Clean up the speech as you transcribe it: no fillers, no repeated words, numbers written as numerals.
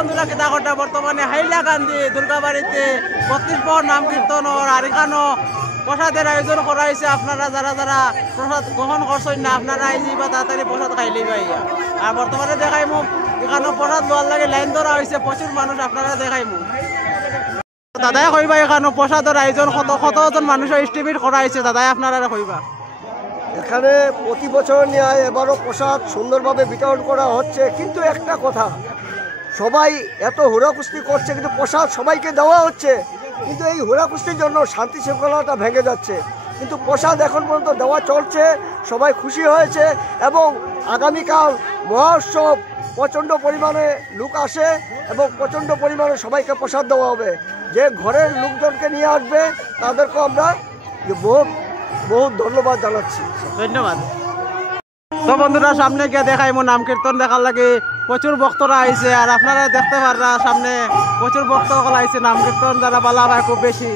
বন্ধুরা কিতা ঘটা বর্তমানে হাইলাকান্দি দুর্গাবাড়িতে 32 পর নাম কীর্তন আর এখানো প্রসাদের আয়োজন করা হয়েছে। আপনারা যারা যারা প্রসাদ গ্রহণ করছেন না আপনারা এই বা তাড়াতাড়ি প্রসাদ খাইলেই ভাইয়া। আর বর্তমানে দেখাইমু এখানে প্রসাদ লোয়ার লাগে লাইন ধরা হয়েছে, প্রচুর মানুষ আপনারা দেখাইমু। দাদাই কইবা এখানে প্রসাদের আয়োজন কতজন মানুষের এস্টিমেট করা হয়েছে দাদাই আপনারা কইবা? এখানে প্রতি বছর নিয়ে এবারও প্রসাদ সুন্দরভাবে বিতরণ করা হচ্ছে, কিন্তু একটা কথা, সবাই এত হুড়াকুস্তি করছে কিন্তু প্রসাদ সবাইকে দেওয়া হচ্ছে, কিন্তু এই হুড়াকুস্তির জন্য শান্তি শৃঙ্খলাটা ভেঙে যাচ্ছে। কিন্তু প্রসাদ এখন পর্যন্ত দেওয়া চলছে, সবাই খুশি হয়েছে এবং আগামীকাল মহোৎসব প্রচণ্ড পরিমাণে লোক আসে এবং প্রচণ্ড পরিমাণে সবাইকে প্রসাদ দেওয়া হবে। যে ঘরের লোকজনকে নিয়ে আসবে তাদেরকেও আমরা বহুত ধন্যবাদ জানাচ্ছি। ধন্যবাদ। তো বন্ধুরা সামনে গিয়ে দেখাইমু নাম কীর্তন দেখার লাগে প্রচুর ভক্তরা আইছে, আর আপনারা দেখতে পাররা সামনে প্রচুর ভক্ত আইছে নাম কীর্তন যারা বালা ভাই খুব বেশি।